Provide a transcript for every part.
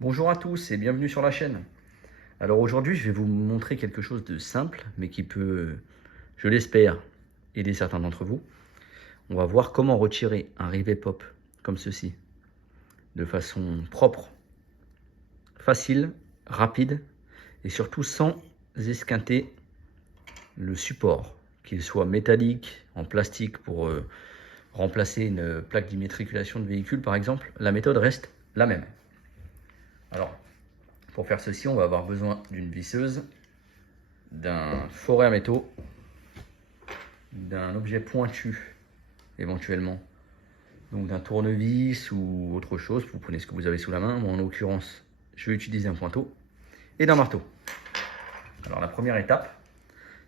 Bonjour à tous et bienvenue sur la chaîne. Alors aujourd'hui, je vais vous montrer quelque chose de simple, mais qui peut, je l'espère, aider certains d'entre vous. On va voir comment retirer un rivet pop comme ceci, de façon propre, facile, rapide et surtout sans esquinter le support, qu'il soit métallique, en plastique pour remplacer une plaque d'immatriculation de véhicule par exemple. La méthode reste la même. Alors, pour faire ceci, on va avoir besoin d'une visseuse, d'un foret à métaux, d'un objet pointu éventuellement, donc d'un tournevis ou autre chose. Vous prenez ce que vous avez sous la main. Moi en l'occurrence, je vais utiliser un pointeau et d'un marteau. Alors la première étape,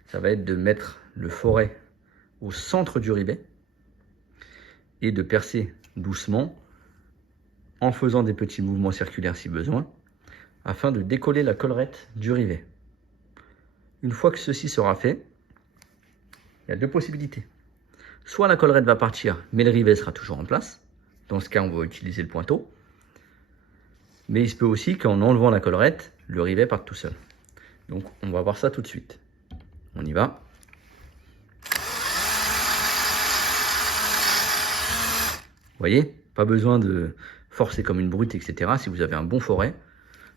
ça va être de mettre le foret au centre du rivet et de percer doucement en faisant des petits mouvements circulaires si besoin, afin de décoller la collerette du rivet. Une fois que ceci sera fait, il y a deux possibilités. Soit la collerette va partir, mais le rivet sera toujours en place. Dans ce cas, on va utiliser le pointeau. Mais il se peut aussi qu'en enlevant la collerette, le rivet parte tout seul. Donc, on va voir ça tout de suite. On y va. Vous voyez, pas besoin de forcer comme une brute, etc. Si vous avez un bon foret,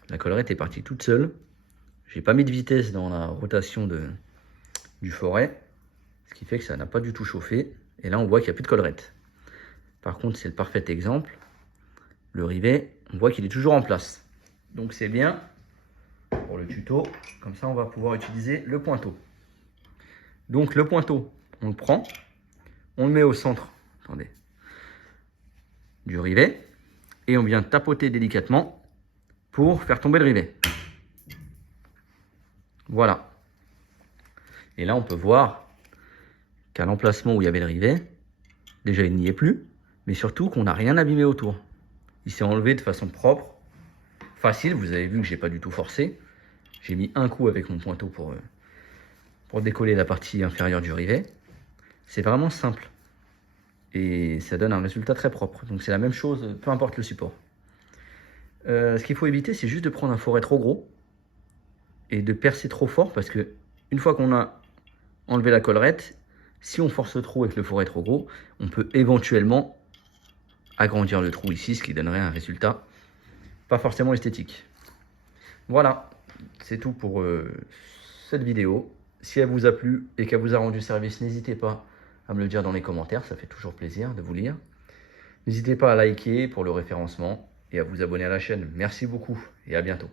la collerette est partie toute seule. J'ai pas mis de vitesse dans la rotation du foret, ce qui fait que ça n'a pas du tout chauffé. Et là, on voit qu'il n'y a plus de collerette. Par contre, c'est le parfait exemple. Le rivet, on voit qu'il est toujours en place. Donc c'est bien pour le tuto. Comme ça, on va pouvoir utiliser le pointeau. Donc le pointeau, on le prend, on le met au centre, attendez, du rivet. Et on vient tapoter délicatement pour faire tomber le rivet. Voilà. Et là, on peut voir qu'à l'emplacement où il y avait le rivet, déjà il n'y est plus, mais surtout qu'on n'a rien abîmé autour. Il s'est enlevé de façon propre, facile. Vous avez vu que j'ai pas du tout forcé. J'ai mis un coup avec mon pointeau pour décoller la partie inférieure du rivet. C'est vraiment simple. Et ça donne un résultat très propre. Donc c'est la même chose, peu importe le support. Ce qu'il faut éviter, c'est juste de prendre un foret trop gros et de percer trop fort, parce que une fois qu'on a enlevé la collerette, si on force trop et que le foret est trop gros, on peut éventuellement agrandir le trou ici, ce qui donnerait un résultat pas forcément esthétique. Voilà, c'est tout pour cette vidéo. Si elle vous a plu et qu'elle vous a rendu service, n'hésitez pas à me le dire dans les commentaires, ça fait toujours plaisir de vous lire. N'hésitez pas à liker pour le référencement et à vous abonner à la chaîne. Merci beaucoup et à bientôt.